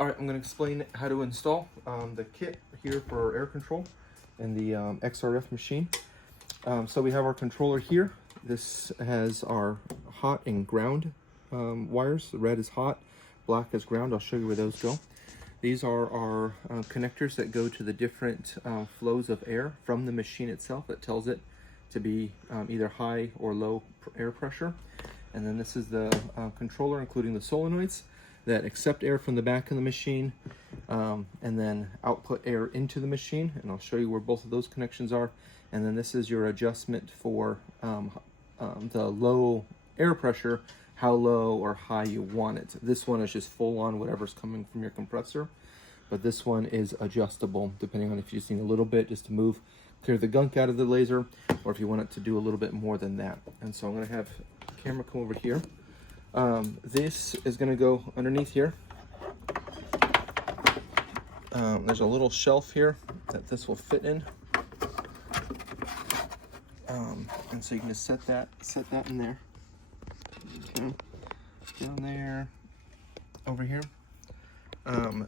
All right, I'm going to explain how to install the kit here for air control in the XRF machine. So we have our controller here. This has our hot and ground wires. The red is hot, black is ground. I'll show you where those go. These are our connectors that go to the different flows of air from the machine itself that tells it to be either high or low air pressure. And then this is the controller, including the solenoids that accept air from the back of the machine and then output air into the machine. And I'll show you where both of those connections are. And then this is your adjustment for the low air pressure, how low or high you want it. This one is just full on whatever's coming from your compressor, but this one is adjustable depending on if you just need a little bit just to clear the gunk out of the laser, or if you want it to do a little bit more than that. And so I'm going to have the camera come over here. This is going to go underneath here. There's a little shelf here that this will fit in. And so you can just set that in there. Okay. Down there, over here.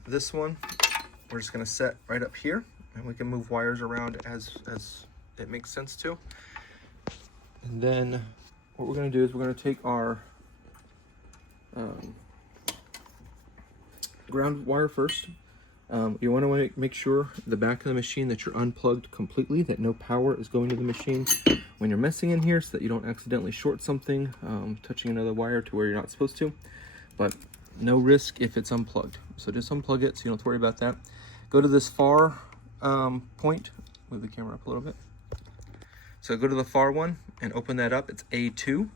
This one, we're just going to set right up here, and we can move wires around as it makes sense to. And then what we're going to do is we're going to take our ground wire first. You want to make sure the back of the machine that you're unplugged completely, that no power is going to the machine when you're messing in here, so that you don't accidentally short something, touching another wire to where you're not supposed to. But no risk if it's unplugged. So just unplug it so you don't have to worry about that. Go to this far point, move the camera up a little bit. So go to the far one and open that up. It's A2.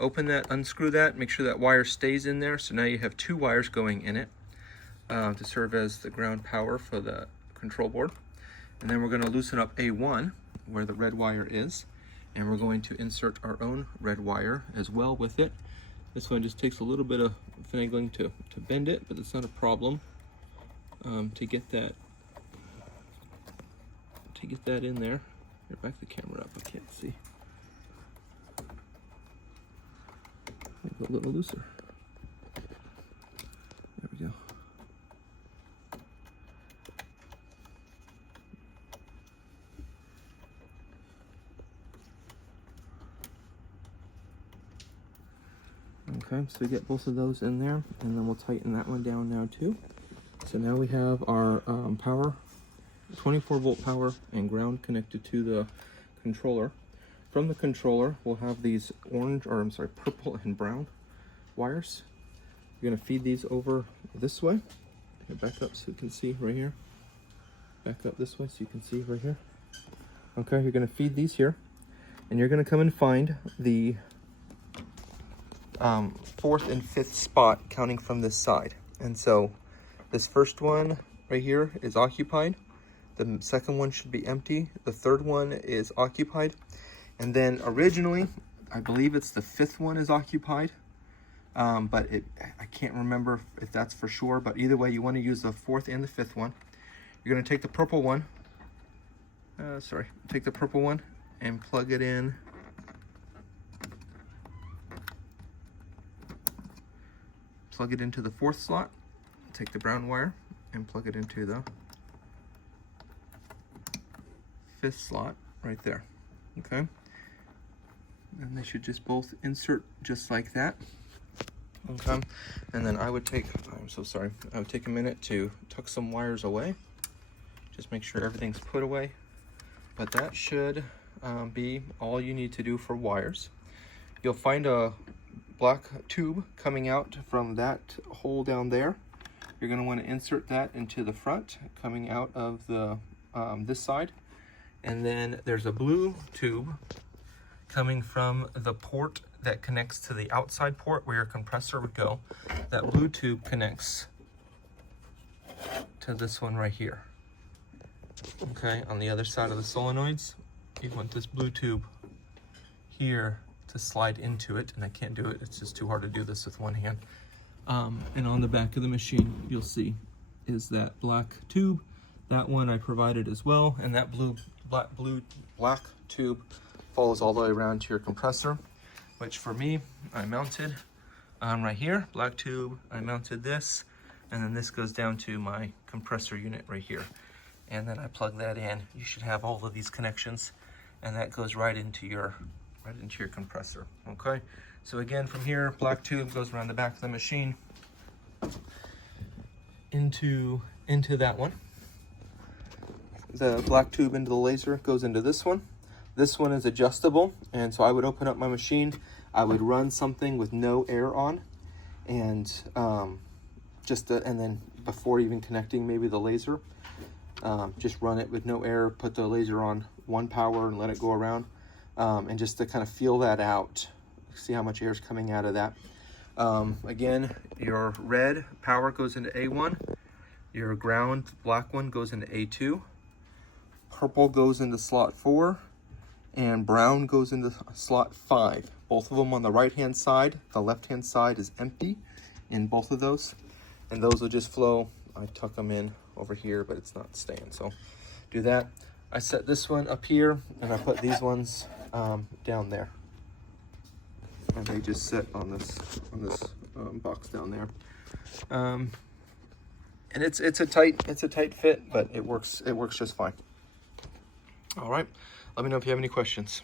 Open that, unscrew that, make sure that wire stays in there. So now you have two wires going in it to serve as the ground power for the control board. And then we're going to loosen up A1 where the red wire is, and we're going to insert our own red wire as well with it. This one just takes a little bit of finagling to bend it, but it's not a problem to get that in there. Here, back the camera up, I can't see. Make it a little looser. There we go. Okay, so we get both of those in there, and then we'll tighten that one down now too. So now we have our power, 24 volt power and ground connected to the controller. From the controller, we'll have these purple and brown wires. You're gonna feed these over this way. Here, back up so you can see right here. Back up this way so you can see right here. Okay, you're gonna feed these here, and you're gonna come and find the fourth and fifth spot counting from this side. And so this first one right here is occupied. The second one should be empty. The third one is occupied. And then originally, I believe it's the fifth one is occupied. But I can't remember if that's for sure. But either way, you want to use the fourth and the fifth one. You're going to take the purple one. Take the purple one and plug it in. Plug it into the fourth slot. Take the brown wire and plug it into the fifth slot right there. Okay, and they should just both insert just like that. Okay, and then I would take a minute to tuck some wires away. Just make sure everything's put away. But that should be all you need to do for wires. You'll find a black tube coming out from that hole down there. You're going to want to insert that into the front, coming out of the this side. And then there's a blue tube coming from the port that connects to the outside port where your compressor would go. That blue tube connects to this one right here. Okay, on the other side of the solenoids, you want this blue tube here to slide into it, and I can't do it, it's just too hard to do this with one hand. And on the back of the machine, you'll see is that black tube. That one I provided as well, and that black tube follows all the way around to your compressor, which for me, I mounted right here, black tube. I mounted this and then this goes down to my compressor unit right here. And then I plug that in. You should have all of these connections, and that goes right into your compressor. Okay, so again, from here, black tube goes around the back of the machine into that one. The black tube into the laser goes into this one. This one is adjustable, and so I would open up my machine. I would run something with no air on, and and then before even connecting maybe the laser, just run it with no air, put the laser on 1 power and let it go around, and just to kind of feel that out, see how much air is coming out of that. Again, your red power goes into A1, your ground black one goes into A2, purple goes into slot 4, and brown goes into slot 5. Both of them on the right hand side. The left hand side is empty in both of those, and those will just flow. I tuck them in over here, but it's not staying, so do that. I set this one up here, and I put these ones down there, and they just sit on this box down there. And it's a tight fit, but it works just fine. All right, let me know if you have any questions.